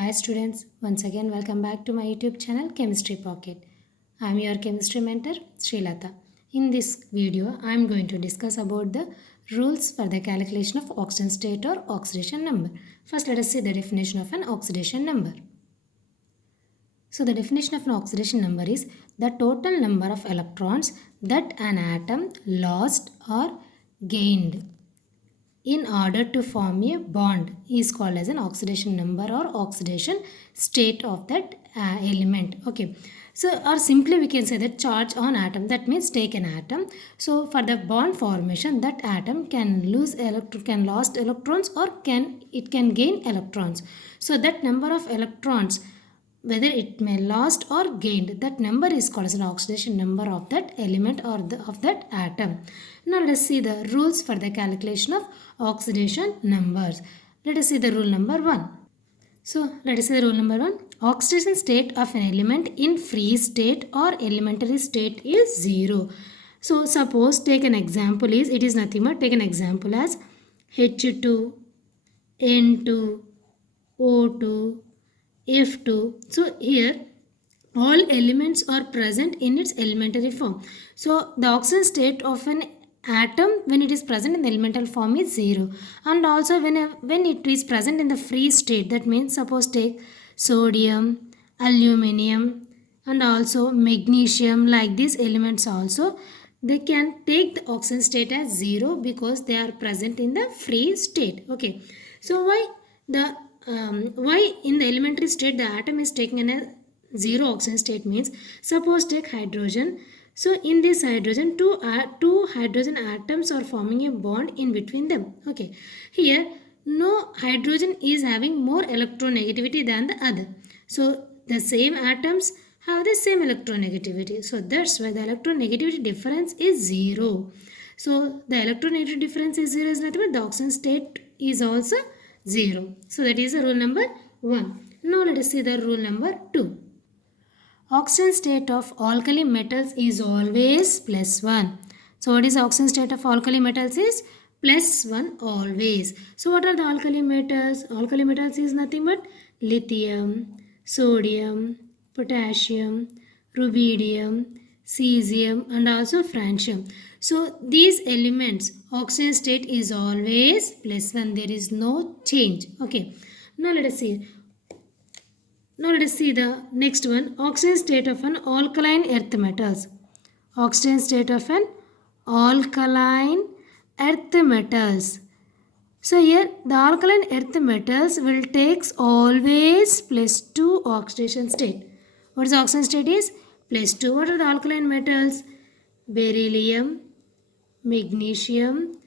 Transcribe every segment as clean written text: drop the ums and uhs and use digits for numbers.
Hi students, once again welcome back to my YouTube channel Chemistry Pocket. I am your chemistry mentor Sreelatha. In this video, I am going to discuss about the rules for the calculation of oxidation state or oxidation number. First, let us see the definition of an oxidation number. So the definition of an oxidation number is the total number of electrons that an atom lost or gained in order to form a bond is called as an oxidation number or oxidation state of that element. Okay, so or simply we can say that charge on atom, that means take an atom. So for the bond formation, that atom can lost electrons, or can gain electrons. So that number of electrons, whether it may lost or gained, that number is called as an oxidation number of that element or of that atom. Now let us see the rules for the calculation of oxidation numbers. Let us see the rule number 1. So let us see the rule number 1. Oxidation state of an element in free state or elementary state is 0. So suppose take an example is, it is nothing but take an example as H2, N2, O2, F2. So here all elements are present in its elementary form. So the oxidation state of an atom when it is present in the elemental form is 0. And also when it is present in the free state, that means suppose take sodium, aluminium and also magnesium, like these elements also, they can take the oxidation state as 0 because they are present in the free state. Okay, so why in the elementary state the atom is taken in a 0 oxidation state means, suppose take hydrogen. So in this hydrogen, two hydrogen atoms are forming a bond in between them. Okay, here no hydrogen is having more electronegativity than the other. So the same atoms have the same electronegativity. So that's why the electronegativity difference is 0. So the electronegativity difference is 0 is nothing but the oxidation state is also 0. So that is the rule number 1. Now let us see the rule number 2. Oxidation state of alkali metals is always plus 1. So what is the oxidation state of alkali metals is plus 1 always. So what are the alkali metals? Alkali metals is nothing but lithium, sodium, potassium, rubidium, cesium and also francium. So these elements oxidation state is always plus 1. There is no change. Okay. Now let us see. Now let us see the next one. Oxidation state of an alkaline earth metals. Oxidation state of an alkaline earth metals. So here the alkaline earth metals will takes always plus 2 oxidation state. What is the oxidation state is? Plus 2. What are the alkaline metals? Beryllium, magnesium,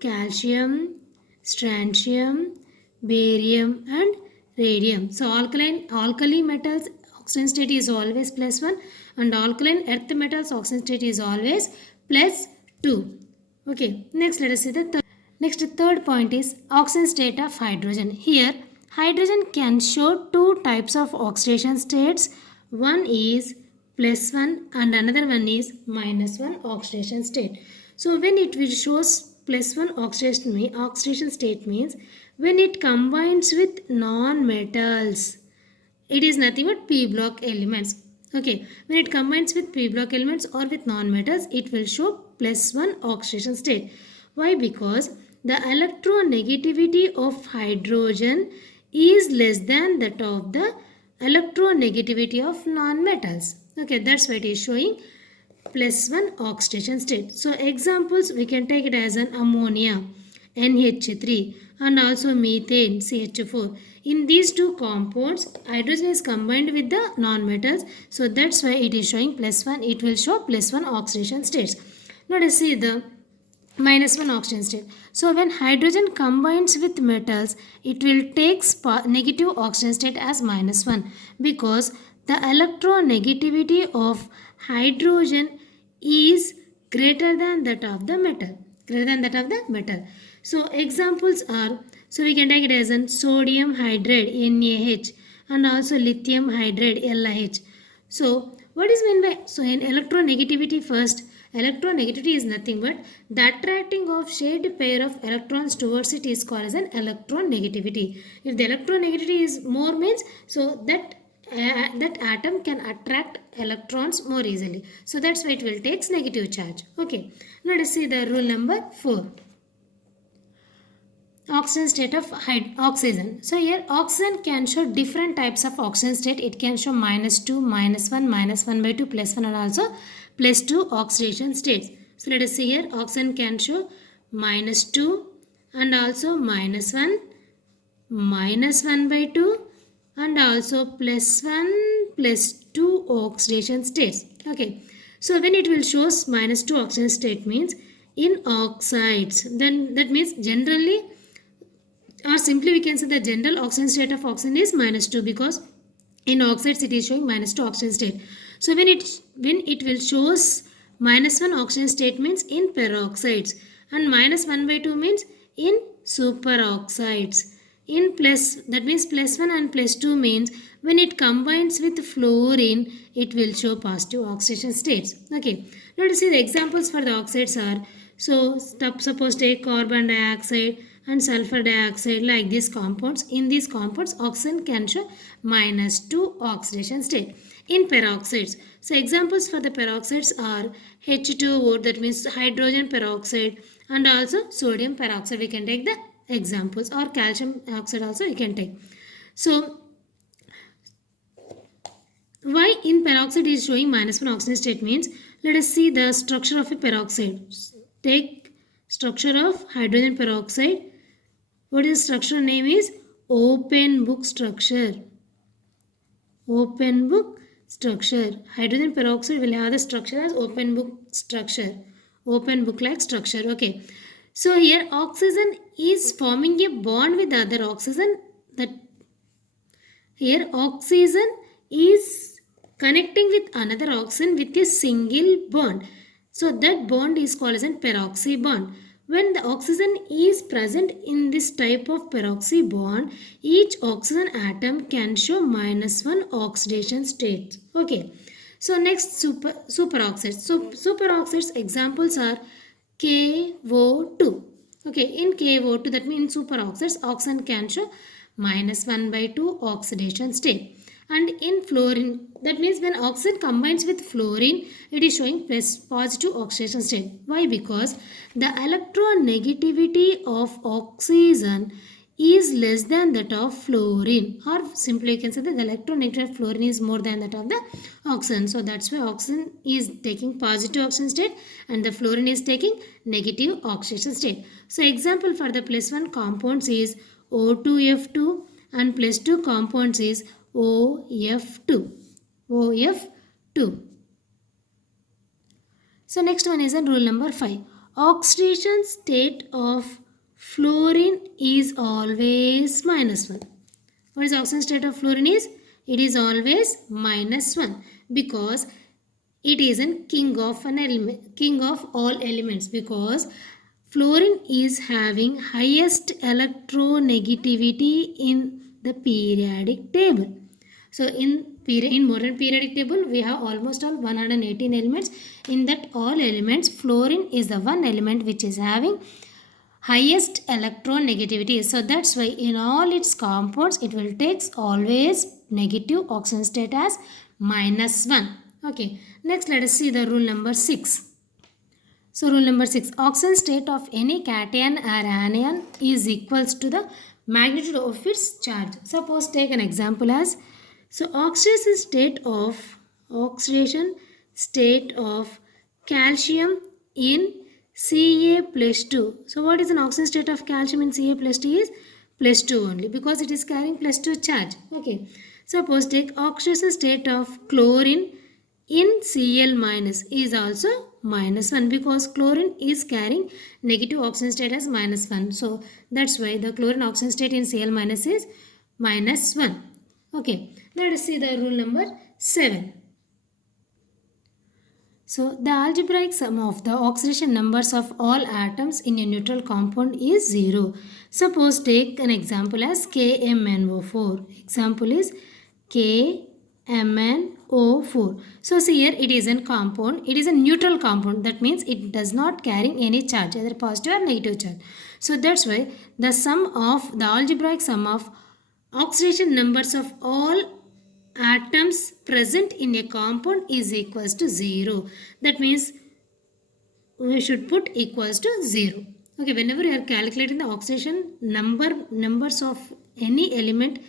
calcium, strontium, barium and radium. So alkali metals oxidation state is always plus 1 and alkaline earth metals oxidation state is always plus 2. Okay, next let us see the third point is oxidation state of hydrogen. Here hydrogen can show two types of oxidation states. One is plus 1 and another one is minus 1 oxidation state. So when it will shows plus 1 oxidation state means when it combines with non-metals, it is nothing but p block elements. Okay, when it combines with p block elements or with non-metals, it will show plus 1 oxidation state. Why? Because the electronegativity of hydrogen is less than that of the electronegativity of non-metals. Okay, that's why it is showing plus 1 oxidation state. So examples we can take it as an ammonia NH3 and also methane CH4. In these two compounds hydrogen is combined with the non-metals, so that's why it is showing plus 1. It will show plus 1 oxidation states. Now let us see the minus 1 oxidation state. So when hydrogen combines with metals, it will take negative oxidation state as minus 1 because the electronegativity of hydrogen is greater than that of the metal. So examples are, so we can take it as an sodium hydride NaH and also lithium hydride LiH. So what is meant by, so in electronegativity first, Electronegativity is nothing but the attracting of shared pair of electrons towards it is called as an electronegativity. If the electronegativity is more means, so that atom can attract electrons more easily. So that's why it will take negative charge. Okay. Now let us see the rule number 4. Oxygen state of oxygen. So here oxygen can show different types of oxygen state. It can show -2, -1, -1 by 2, +1 and also +2 oxidation states. So let us see here oxygen can show -2 and also -1, -1 by 2 and also +1, +2 oxidation states. Okay. So when it will shows -2 oxidation state means in oxides, then that means generally, or simply we can say the general oxidation state of oxygen is -2 because in oxides it is showing -2 oxidation state. So when it will shows -1 oxidation state means in peroxides, and -1 by 2 means in superoxides. In plus, that means +1 and +2 means when it combines with fluorine it will show positive oxidation states. Okay, let us see the examples for the oxides are. So suppose take carbon dioxide and sulfur dioxide, like these compounds. In these compounds oxygen can show -2 oxidation state. In peroxides, so examples for the peroxides are H2O, that means hydrogen peroxide, and also sodium peroxide. We can take the examples, or calcium oxide also we can take. So why in peroxide is showing -1 oxidation state means, let us see the structure of a peroxide. Take structure of hydrogen peroxide. What is structure name is open book structure. Open book structure. Hydrogen peroxide will have the structure as open book structure. Open book like structure. Okay. So here oxygen is forming a bond with other oxygen. That here oxygen is connecting with another oxygen with a single bond. So that bond is called as a peroxy bond. When the oxygen is present in this type of peroxy bond, each oxygen atom can show -1 oxidation state. Okay. So next superoxides. So superoxides examples are KO2. Okay, in KO2, that means superoxides, oxygen can show -1 by 2 oxidation state. And in fluorine, that means when oxygen combines with fluorine, it is showing positive oxidation state. Why? Because the electronegativity of oxygen is less than that of fluorine, or simply you can say that the electronegativity of fluorine is more than that of the oxygen. So that's why oxygen is taking positive oxidation state and the fluorine is taking negative oxidation state. So example for the +1 compounds is O2F2, and +2 compounds is OF2. OF2. So next one is rule number 5. Oxidation state of fluorine is always -1. What is oxidation state of fluorine is? It is always -1 because it is a king of an element, king of all elements, because fluorine is having highest electronegativity in the periodic table. So in modern periodic table we have almost all 118 elements. In that all elements, fluorine is the one element which is having highest electronegativity. So that's why in all its compounds it will take always negative oxidation state as -1. Okay, next let us see the rule number 6. So rule number 6, oxidation state of any cation or anion is equals to the magnitude of its charge. Suppose take an example as, so oxidation state of calcium in Ca+2. So what is an oxidation state of calcium in Ca+2 is +2 only, because it is carrying +2 charge. Okay. Suppose take oxidation state of chlorine in Cl- is also -1, because chlorine is carrying negative oxidation state as -1. So that's why the chlorine oxidation state in Cl- is -1. Okay, let us see the rule number 7. So the algebraic sum of the oxidation numbers of all atoms in a neutral compound is 0. Suppose take an example as KMnO4. Example is KMnO4. MnO4. So see here it is a compound. It is a neutral compound. That means it does not carry any charge, either positive or negative charge. So that's why the algebraic sum of oxidation numbers of all atoms present in a compound is equals to 0. That means we should put equals to 0. Okay, whenever you are calculating the oxidation numbers of any element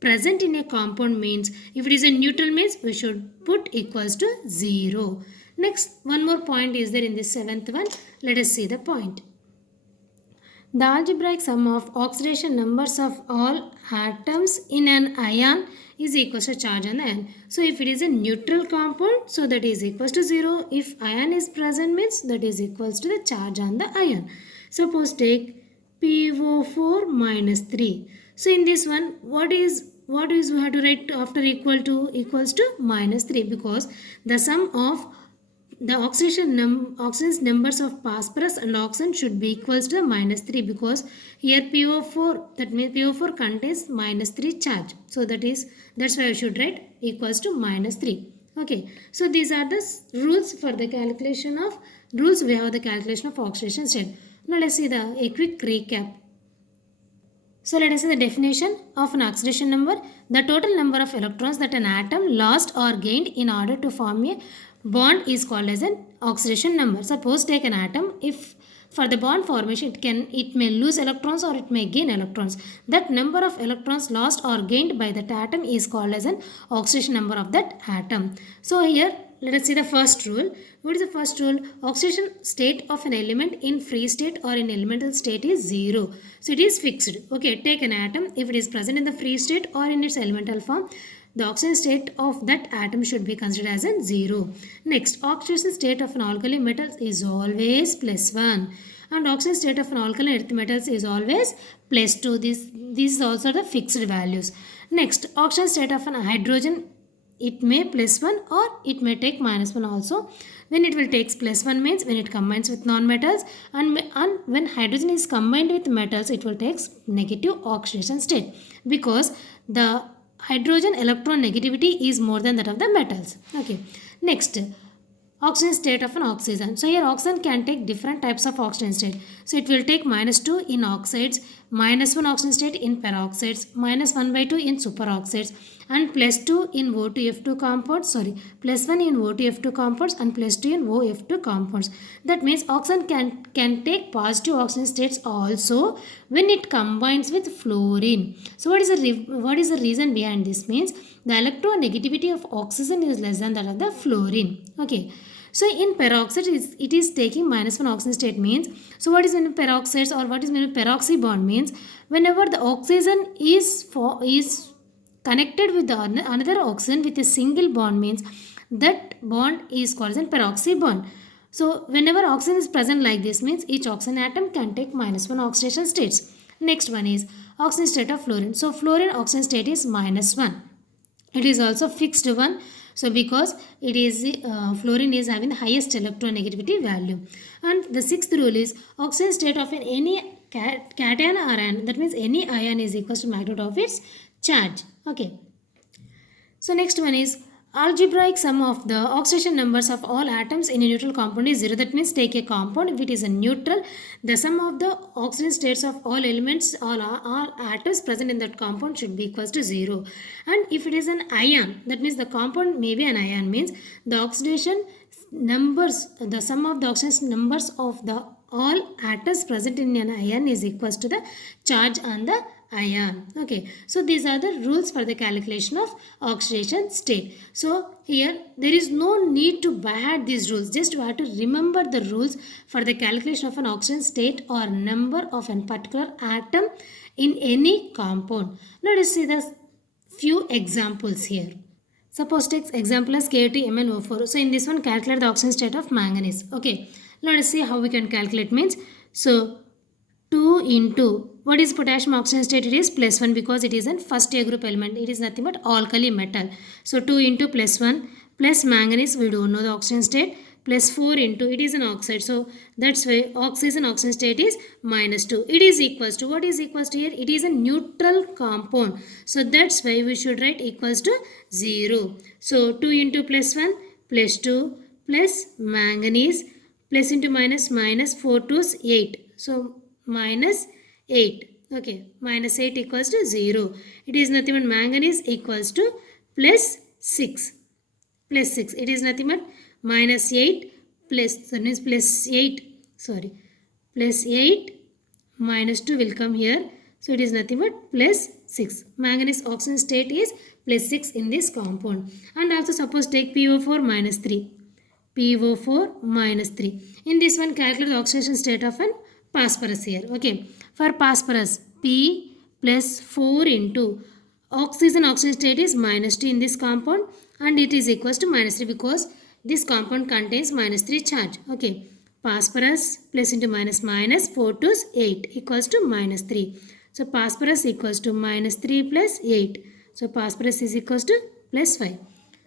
present in a compound means, if it is a neutral means we should put equals to 0. Next, one more point is there in this seventh one. Let us see the point. The algebraic sum of oxidation numbers of all atoms in an ion is equals to charge on the ion. So if it is a neutral compound, so that is equals to 0. If ion is present means that is equals to the charge on the ion. Suppose take PO4 minus 3. So in this one, what is we have to write after equals to minus 3, because the sum of the oxidation numbers of phosphorus and oxygen should be equals to minus 3, because here PO4, that means PO4 contains minus 3 charge. So that's why I should write equals to minus 3. Okay, so these are the rules for the calculation of we have the calculation of oxidation state. Now let's see a quick recap. So let us see the definition of an oxidation number. The total number of electrons that an atom lost or gained in order to form a bond is called as an oxidation number. Suppose take an atom, if for the bond formation it may lose electrons or it may gain electrons. That number of electrons lost or gained by that atom is called as an oxidation number of that atom. So here let us see the first rule. What is the first rule? Oxidation state of an element in free state or in elemental state is 0. So it is fixed. Okay, take an atom. If it is present in the free state or in its elemental form, the oxidation state of that atom should be considered as a 0. Next, oxidation state of an alkali metal is always +1. And oxidation state of an alkali earth metals is always +2. These are also the fixed values. Next, oxidation state of an hydrogen, it may +1 or it may take -1 also. When it will take +1 means when it combines with non-metals, and when hydrogen is combined with metals, it will take negative oxidation state, because the hydrogen electron negativity is more than that of the metals. Okay. Next, oxidation state of an oxygen. So here oxygen can take different types of oxidation state. So it will take -2 in oxides, -1 oxidation state in peroxides, -1/2 in superoxides, and +2 in O2F2 compounds, +1 in O2F2 compounds and +2 in OF2 compounds. That means oxygen can take positive oxidation states also when it combines with fluorine. So what is the reason behind this? Means the electronegativity of oxygen is less than that of the fluorine. Okay. So in peroxide, it is taking -1 oxidation state means. So what is meant peroxides, or what is meant peroxy bond means? Whenever the oxygen is connected with the another oxygen with a single bond means, that bond is called as a peroxy bond. So whenever oxygen is present like this means, each oxygen atom can take -1 oxidation states. Next one is oxidation state of fluorine. So fluorine oxidation state is -1. It is also fixed one. So because it is fluorine is having the highest electronegativity value. And the sixth rule is oxidation state of any cation or ion. That means any ion is equal to magnitude of its charge. Okay. So next one is algebraic sum of the oxidation numbers of all atoms in a neutral compound is 0. That means take a compound, if it is a neutral, the sum of the oxidation states of all elements, all atoms present in that compound should be equals to 0. And if it is an ion, that means the compound may be an ion, means the oxidation numbers, the sum of the oxidation numbers of the all atoms present in an ion is equals to the charge on the ion. Okay, so these are the rules for the calculation of oxidation state. So here there is no need to by-heart these rules, just you have to remember the rules for the calculation of an oxidation state or number of a particular atom in any compound. Let us see the few examples here. Suppose take example as K2MnO4. So in this one calculate the oxidation state of manganese. Okay, let us see how we can calculate means. So 2 into what is potassium oxidation state? It is +1 because it is a first A group element. It is nothing but alkali metal. So 2 into +1 plus manganese, we don't know the oxidation state, plus 4 into, it is an oxide, so that's why oxidation oxygen state is minus 2. It is equals to, what is equals to here? It is a neutral compound, so that's why we should write equals to 0. So 2 into plus 1 plus 2 plus manganese plus into minus, minus 4 to 8, so minus 8. Okay, minus 8 equals to 0. It is nothing but manganese equals to plus 6. Plus 6. It is nothing but minus 8 plus, that means plus 8. Sorry. Plus 8 minus 2 will come here. So it is nothing but plus 6. Manganese oxygen state is plus 6 in this compound. And also suppose take PO4 minus 3. PO4 minus 3. In this one, calculate the oxidation state of an phosphorus here. Okay. For phosphorus, P plus 4 into oxygen state is minus 2 in this compound, and it is equals to minus 3 because this compound contains minus 3 charge. Okay. Phosphorus plus into minus, minus 4 to 8 equals to minus 3. So phosphorus equals to minus 3 plus 8. So phosphorus is equals to plus 5.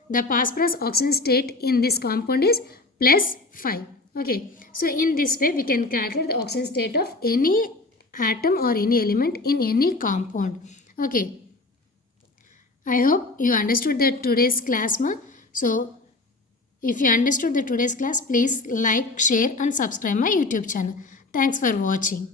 The phosphorus oxygen state in this compound is plus 5. Okay. So in this way we can calculate the oxygen state of any atom or any element in any compound. Okay. I hope you understood the today's class, ma. So if you understood the today's class, please like, share and subscribe my YouTube channel. Thanks for watching.